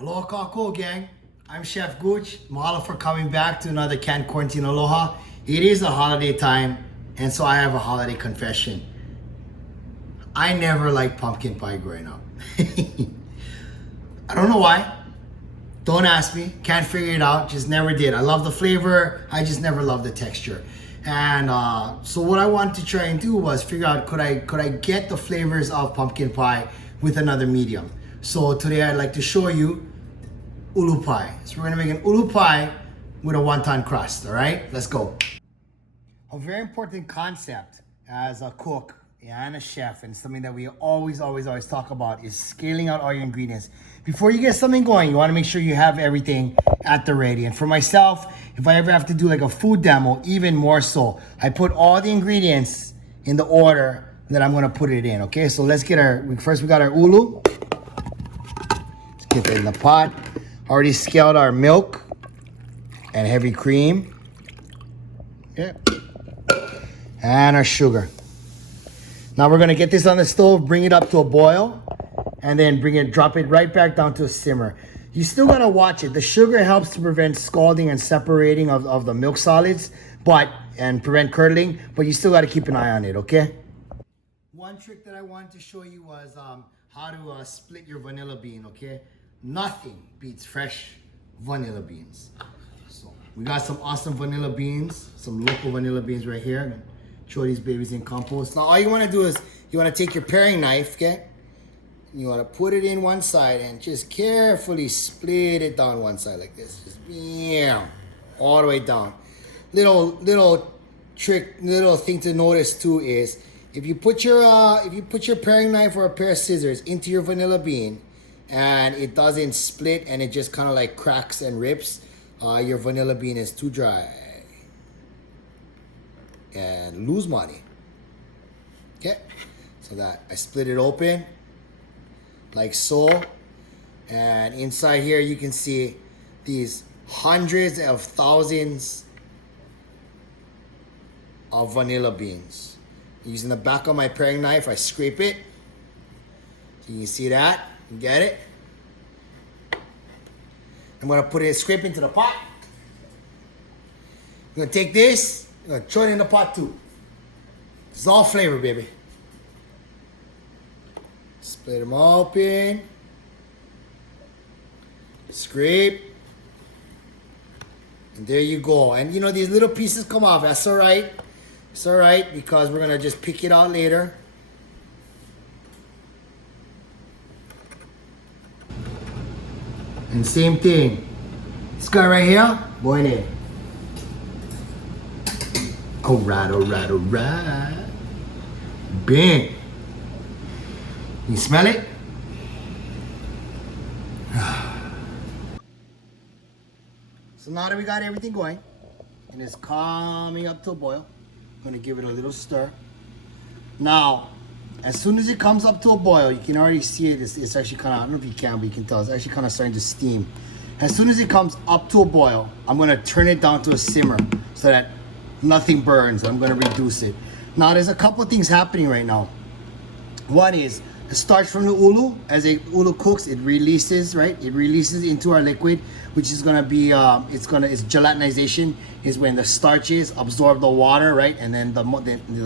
Aloha kako gang. I'm Chef Gooch. Mahalo for coming back to another canned quarantine aloha. It is a holiday time, and so I have a holiday confession. I never liked pumpkin pie growing up. I don't know why. Don't ask me. Can't figure it out. Just never did. I love the flavor. I just never loved the texture. And so what I wanted to try and do was figure out could I get the flavors of pumpkin pie with another medium. So today I'd like to show you ulu pie. So we're gonna make an ulu pie with a wonton crust. All right, let's go. A very important concept as a cook and a chef, and something that we always talk about, is scaling out all your ingredients. Before you get something going, you want to make sure you have everything at the ready. And for myself, if I ever have to do like a food demo, even more so, I put all the ingredients in the order that I'm going to put it in. Okay, so let's get first we got our ulu. Let's get that in the pot. Already scaled our milk and heavy cream. Yeah. And our sugar. Now we're gonna get this on the stove, bring it up to a boil, and then drop it right back down to a simmer. You still gotta watch it. The sugar helps to prevent scalding and separating of the milk solids, and prevent curdling, but you still gotta keep an eye on it, okay? One trick that I wanted to show you was how to split your vanilla bean, okay? Nothing beats fresh vanilla beans. So we got some awesome vanilla beans, some local vanilla beans right here. Throw these babies in compost. Now all you want to do is you want to take your paring knife, okay? You want to put it in one side and just carefully split it down one side like this. Just bam, all the way down. Little trick, little thing to notice too is if you put your paring knife or a pair of scissors into your vanilla bean and it doesn't split and it just kind of like cracks and rips, your vanilla bean is too dry and lose money. Okay, so that I split it open like so, and inside here you can see these hundreds of thousands of vanilla beans. Using the back of my paring knife, I scrape it so you can see that. You get it? I'm gonna put it scrape into the pot. I'm gonna take this, I'm gonna throw it in the pot too. It's all flavor, baby. Split them open. Scrape. And there you go. And you know, these little pieces come off. That's all right. It's all right because we're gonna just pick it out later. And same thing. This guy right here, going in. Alright. Bang. You smell it? So now that we got everything going, and it's coming up to a boil, I'm gonna give it a little stir. Now, as soon as it comes up to a boil, you can already see it. It's actually kind of, I don't know if you can, but you can tell, it's actually kind of starting to steam. As soon as it comes up to a boil, I'm gonna turn it down to a simmer so that nothing burns. I'm gonna reduce it. Now there's a couple of things happening right now. One is the starch from the ulu. As the ulu cooks, it releases, right? It releases into our liquid, which is gonna be, it's gelatinization is when the starches absorb the water, right? And then the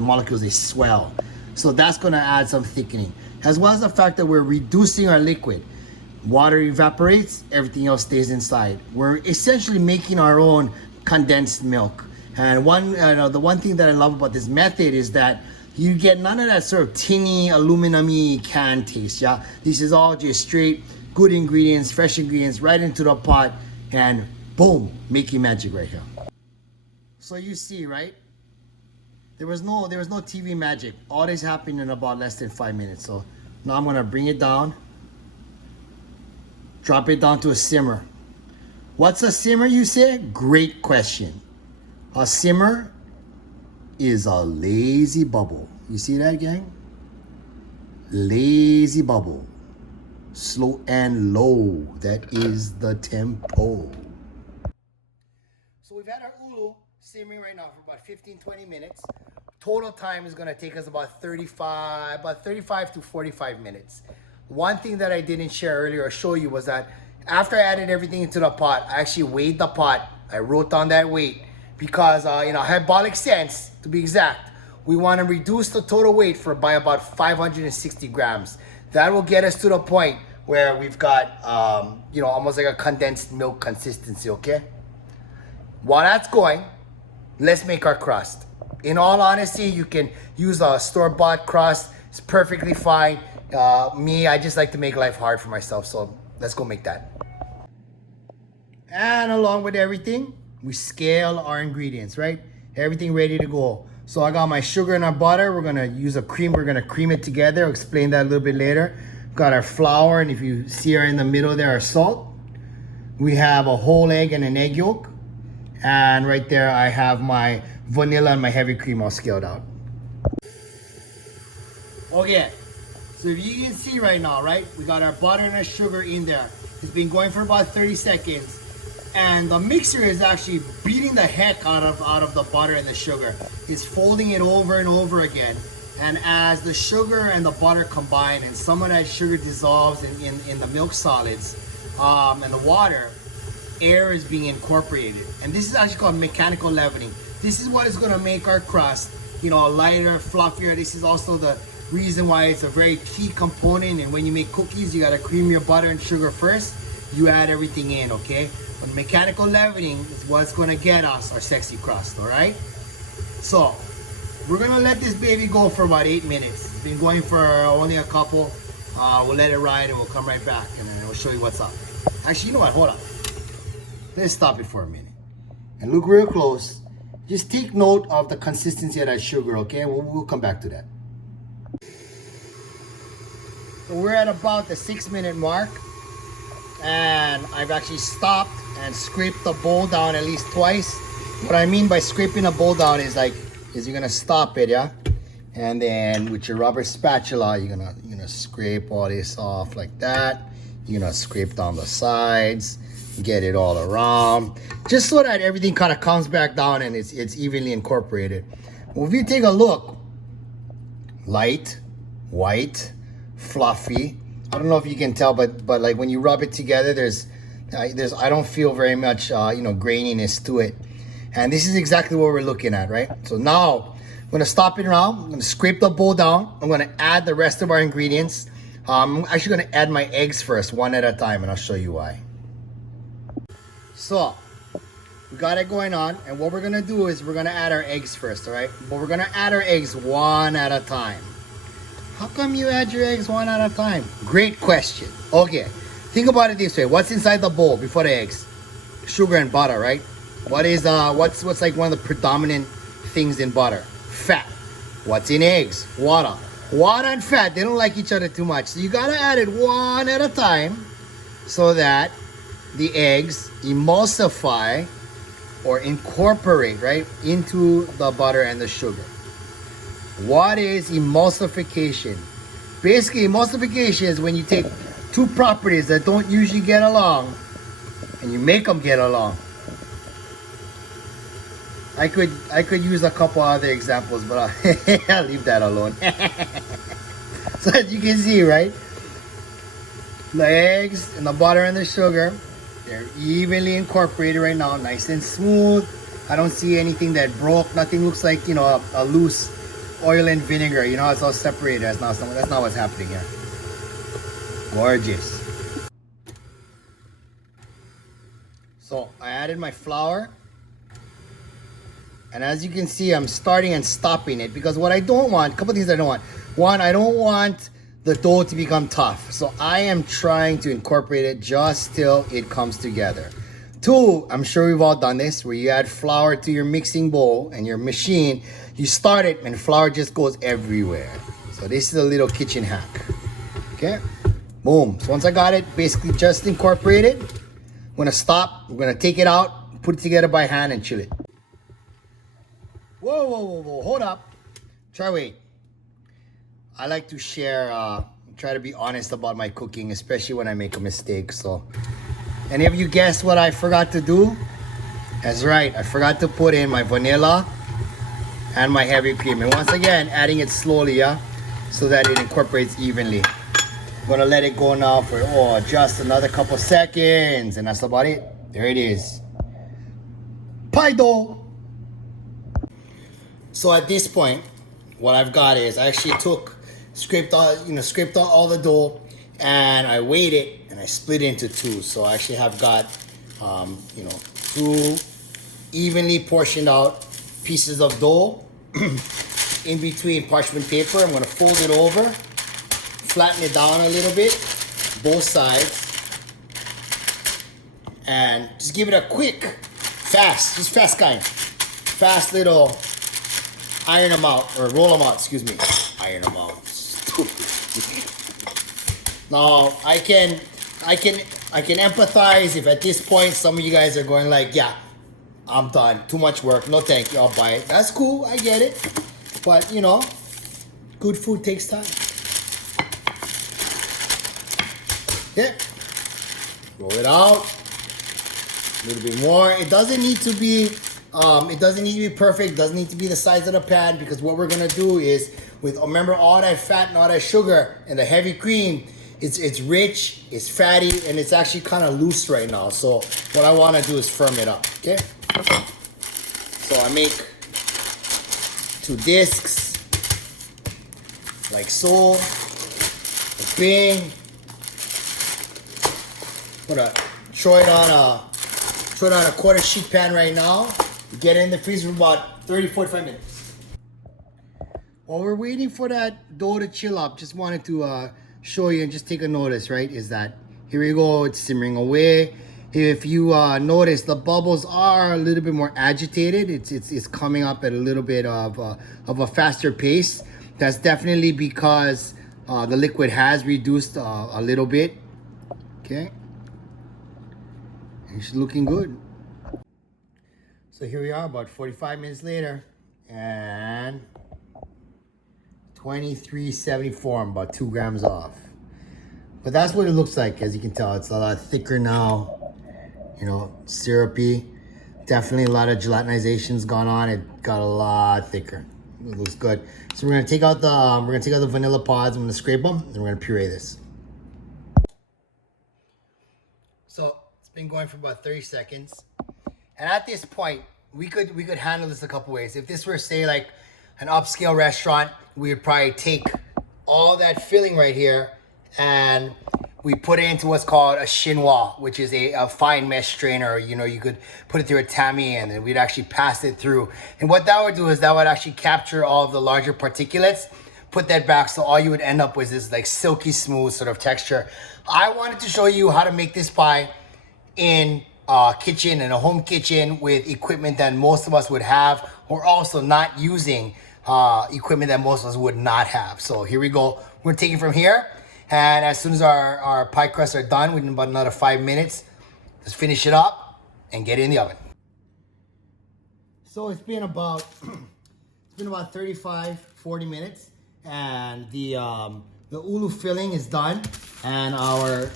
molecules, they swell. So that's gonna add some thickening. As well as the fact that we're reducing our liquid. Water evaporates, everything else stays inside. We're essentially making our own condensed milk. And the one thing that I love about this method is that you get none of that sort of tinny, aluminum-y can taste, yeah? This is all just straight, good ingredients, fresh ingredients, right into the pot, and boom, making magic right here. So you see, right? There was no TV magic. All this happened in about less than 5 minutes. So now I'm gonna bring it down, drop it down to a simmer. What's a simmer, you say? Great question. A simmer is a lazy bubble. You see that, gang? Lazy bubble. Slow and low. That is the tempo. So we've had our ulu simmering right now for about 15-20 minutes. Total time is gonna take us about 35 to 45 minutes. One thing that I didn't share earlier or show you was that After I added everything into the pot, I actually weighed the pot. I wrote down that weight because, hyperbolic sense, to be exact, we want to reduce the total weight by about 560 grams. That will get us to the point where we've got, almost like a condensed milk consistency, okay? While that's going, let's make our crust. In all honesty, you can use a store-bought crust. It's perfectly fine. I just like to make life hard for myself, so let's go make that. And along with everything, we scale our ingredients, right? Everything ready to go. So I got my sugar and our butter. We're gonna use a cream. We're gonna cream it together. I'll explain that a little bit later. Got our flour, and if you see her in the middle there, our salt. We have a whole egg and an egg yolk. And right there, I have my vanilla and my heavy cream all scaled out. Okay, so if you can see right now, right? We got our butter and our sugar in there. It's been going for about 30 seconds. And the mixer is actually beating the heck out of the butter and the sugar. It's folding it over and over again. And as the sugar and the butter combine and some of that sugar dissolves in the milk solids and the water, air is being incorporated. And this is actually called mechanical leavening. This is what is gonna make our crust, lighter, fluffier. This is also the reason why it's a very key component. And when you make cookies, you gotta cream your butter and sugar first. You add everything in, okay? But mechanical leavening is what's gonna get us our sexy crust, all right? So, we're gonna let this baby go for about 8 minutes. It's been going for only a couple. We'll let it ride and we'll come right back and then we'll show you what's up. Actually, you know what, hold on. Let's stop it for a minute. And look real close. Just take note of the consistency of that sugar, okay? We'll come back to that. So we're at about the 6-minute mark. And I've actually stopped and scraped the bowl down at least twice. What I mean by scraping a bowl down is you're gonna stop it, yeah? And then with your rubber spatula, you're gonna scrape all this off like that. You're gonna scrape down the sides, get it all around, just so that everything kind of comes back down and it's evenly incorporated. Well, if you take a look, light, white, fluffy. I don't know if you can tell, but like when you rub it together, I don't feel very much graininess to it. And this is exactly what we're looking at, right? So now I'm gonna stop it around. I'm gonna scrape the bowl down. I'm gonna add the rest of our ingredients. I'm actually gonna add my eggs first, one at a time, and I'll show you why. So we got it going on, and what we're gonna do is we're gonna add our eggs first, all right? But we're gonna add our eggs one at a time. How come you add your eggs one at a time? Great question. Okay, think about it this way. What's inside the bowl before the eggs? Sugar and butter, right? What's like one of the predominant things in butter? Fat. What's in eggs? Water. Water and fat, they don't like each other too much. So you gotta add it one at a time so that the eggs emulsify or incorporate, right, into the butter and the sugar. What is emulsification? Basically, emulsification is when you take two properties that don't usually get along and you make them get along. I could use a couple other examples, but I'll leave that alone. So as you can see, right, the eggs and the butter and the sugar, they're evenly incorporated right now, nice and smooth. I don't see anything that broke. Nothing looks like a loose oil and vinegar. It's all separated. That's not what's happening here. Gorgeous. So I added my flour. And as you can see, I'm starting and stopping it because what I don't want, a couple things I don't want. One, I don't want the dough to become tough. So I am trying to incorporate it just till it comes together. Two, I'm sure we've all done this, where you add flour to your mixing bowl and your machine, you start it and flour just goes everywhere. So this is a little kitchen hack. Okay, boom. So once I got it basically just incorporated, I'm gonna stop, we're gonna take it out, put it together by hand and chill it. Whoa, hold up. Wait. I like to share, try to be honest about my cooking, especially when I make a mistake. So, any of you guess what I forgot to do? That's right, I forgot to put in my vanilla and my heavy cream. And once again, adding it slowly, yeah, so that it incorporates evenly. I'm gonna let it go now for just another couple seconds, and that's about it. There it is. Pie dough. So at this point, what I've got is I actually scraped out all the dough, and I weighed it and I split it into two. So I actually have got, two evenly portioned out pieces of dough in between parchment paper. I'm gonna fold it over, flatten it down a little bit, both sides, and just give it a quick, fast little iron them out, or roll them out, excuse me. Iron them out. Now, I can empathize if at this point some of you guys are going like, yeah, I'm done. Too much work. No thank you. I'll buy it. That's cool. I get it. But, good food takes time. Yeah. Roll it out. A little bit more. It doesn't need to be perfect. It doesn't need to be the size of the pan, because what we're gonna do is, remember all that fat and all that sugar and the heavy cream, it's rich, it's fatty, and it's actually kind of loose right now. So what I want to do is firm it up. Okay. So I make 2 discs like so. Bing. I'm gonna throw it on a quarter sheet pan right now. Get it in the freezer for about 30-45 minutes. While we're waiting for that dough to chill up, just wanted to show you and just take a notice, right? Is that here we go, it's simmering away. If you notice, the bubbles are a little bit more agitated. It's coming up at a little bit of a faster pace. That's definitely because the liquid has reduced a little bit. Okay, it's looking good. So here we are, about 45 minutes later, and 2374. I'm about 2 grams off. But that's what it looks like. As you can tell, it's a lot thicker now. Syrupy. Definitely a lot of gelatinization's gone on. It got a lot thicker. It looks good. So we're gonna take out the vanilla pods. I'm gonna scrape them, and we're gonna puree this. So it's been going for about 30 seconds. And at this point, we could handle this a couple ways. If this were, say, like an upscale restaurant, we would probably take all that filling right here and we put it into what's called a chinois, which is a fine mesh strainer. You could put it through a tammy, and then we'd actually pass it through. And what that would do is that would actually capture all of the larger particulates, put that back, so all you would end up with is like silky smooth sort of texture. I wanted to show you how to make this pie in kitchen, in a home kitchen, with equipment that most of us would have, or also not using equipment that most of us would not have. So here we go. We're gonna take it from here, and as soon as our pie crusts are done, within about another 5 minutes, just finish it up and get it in the oven. So it's been about 35-40 minutes, and the ulu filling is done, and our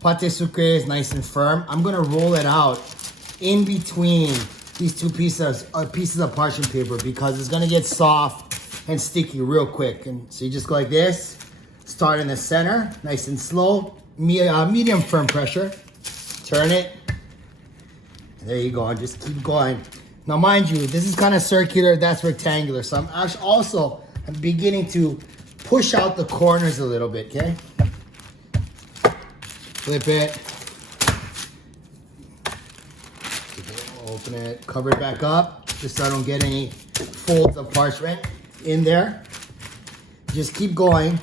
pâte sucré is nice and firm. I'm gonna roll it out in between these 2 pieces of parchment paper, because it's gonna get soft and sticky real quick. And so you just go like this, start in the center, nice and slow, medium firm pressure, turn it, and there you go, and just keep going. Now mind you, this is kind of circular, that's rectangular, so I'm actually also beginning to push out the corners a little bit, okay? Flip it, open it, cover it back up, just so I don't get any folds of parchment in there. Just keep going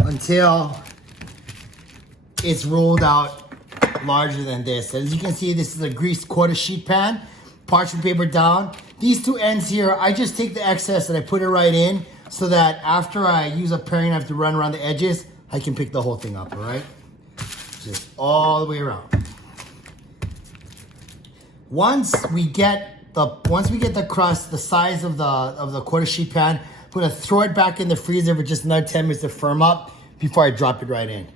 until it's rolled out larger than this. As you can see, this is a greased quarter sheet pan, parchment paper down. These 2 ends here, I just take the excess and I put it right in, so that after I use a paring knife to run around the edges, I can pick the whole thing up, all right? Just all the way around. Once we get the crust the size of the quarter sheet pan, I'm gonna throw it back in the freezer for just another 10 minutes to firm up before I drop it right in.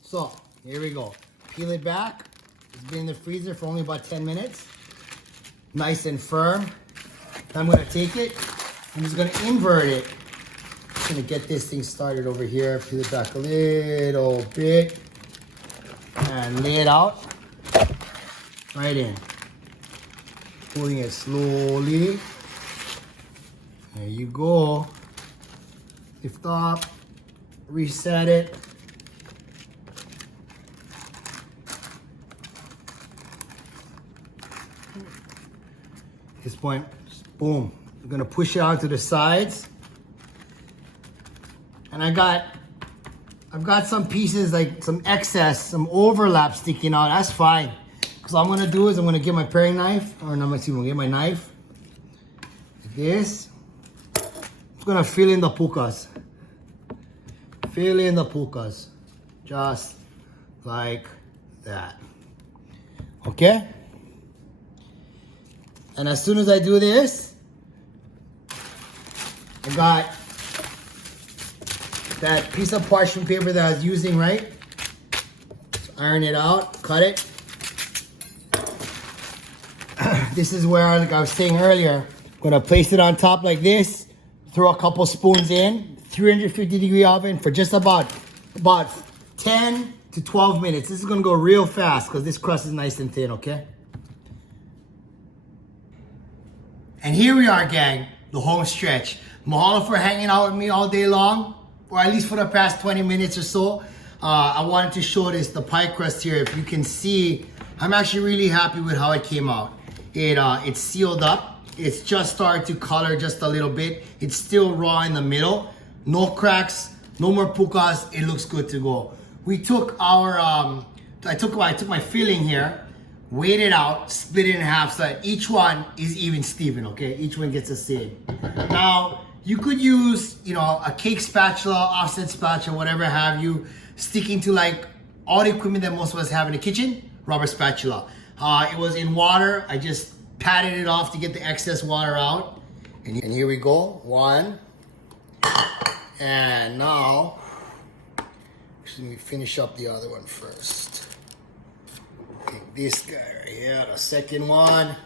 So here we go. Peel it back. It's been in the freezer for only about 10 minutes. Nice and firm. I'm gonna take it. I'm just gonna invert it Just gonna get this thing started over here. Peel it back a little bit and lay it out right in. Pulling it slowly. There you go. Lift up, reset it. At this point, just boom. We're gonna push it out to the sides. And I've got some pieces, like some excess, some overlap sticking out. That's fine. Because all I'm gonna do is I'm gonna get my paring knife, or no, I'm gonna get my knife. Like this. I'm gonna fill in the pukas. Fill in the pukas. Just like that. Okay? And as soon as I do this, I got that piece of parchment paper that I was using, right? Just iron it out, cut it. This is where, like I was saying earlier, I'm gonna place it on top like this, throw a couple spoons in, 350-degree oven for just about 10 to 12 minutes. This is gonna go real fast because this crust is nice and thin, okay? And here we are, gang, the home stretch. Mahalo for hanging out with me all day long, or at least for the past 20 minutes or so. I wanted to show this, the pie crust here. If you can see, I'm actually really happy with how it came out. It's sealed up. It's just started to color just a little bit. It's still raw in the middle. No cracks, no more pukas. It looks good to go. We took our, I took my filling here, weighed it out, split it in half so that each one is even Steven, okay? Each one gets a same. Now, you could use, you know, a cake spatula, offset spatula, whatever have you, sticking to like all the equipment that most of us have in the kitchen, rubber spatula. It was in water. I just patted it off to get the excess water out. And here we go, one. And now, let me finish up the other one first. Okay, this guy right here, the second one.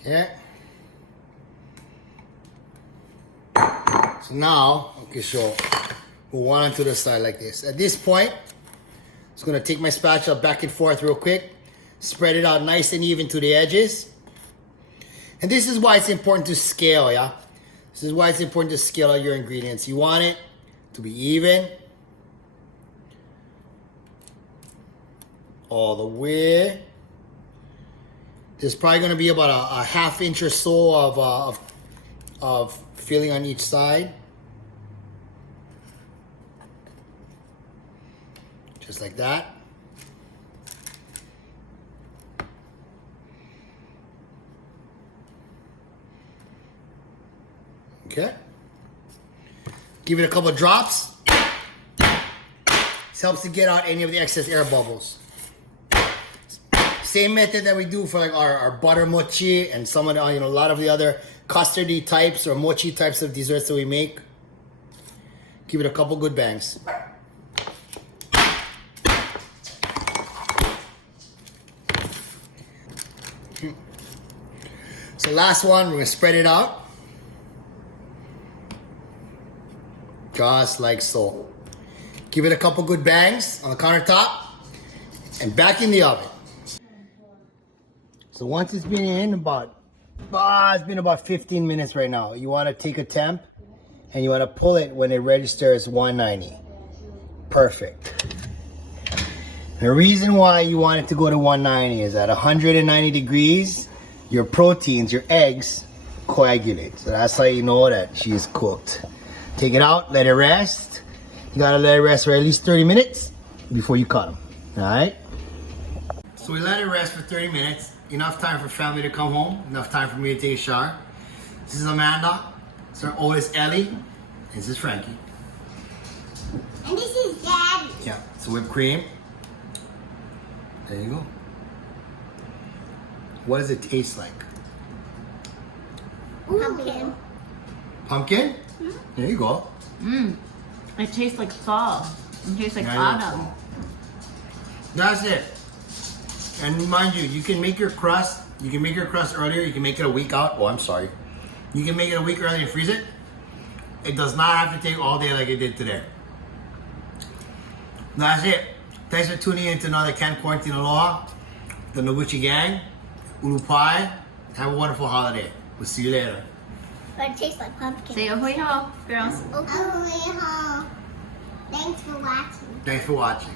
Okay. So now, okay, so we'll one onto the side like this. At this point, I'm just gonna take my spatula back and forth real quick, spread it out nice and even to the edges. And this is why it's important to scale, yeah? This is why it's important to scale out your ingredients. You want it to be even all the way. There's probably gonna be about a half inch or so of filling on each side. Just like that. Okay. Give it a couple of drops. This helps to get out any of the excess air bubbles. Same method that we do for like our butter mochi and some of the, you know, a lot of the other custardy types or mochi types of desserts that we make. Give it a couple good bangs. So last one, we're gonna spread it out. Just like so. Give it a couple good bangs on the countertop and back in the oven. So once it's been in it's been about 15 minutes right now. You wanna take a temp and you wanna pull it when it registers 190. Perfect. The reason why you want it to go to 190 is at 190 degrees, your proteins, your eggs, coagulate. So that's how you know that she's cooked. Take it out, let it rest. You gotta let it rest for at least 30 minutes before you cut them, all right? So we let it rest for 30 minutes. Enough time for family to come home, enough time for me to take a shower. This is Amanda, this is our oldest Ellie, and this is Frankie. And this is Daddy. Yeah, so whipped cream. There you go. What does it taste like? Pumpkin. Pumpkin? Mm-hmm. There you go. It tastes like fall. It tastes like autumn. That's it. And mind you, you can make your crust. You can make your crust earlier. You can make it a week out. Oh, I'm sorry. You can make it a week early and freeze it. It does not have to take all day like it did today. That's it. Thanks for tuning in to another Canned Quarantine Aloha. The Noguchi Gang. Ulu Pai. Have a wonderful holiday. We'll see you later. But it tastes like pumpkin. Say ahoy ho, girls. Oh, thanks for watching. Thanks for watching.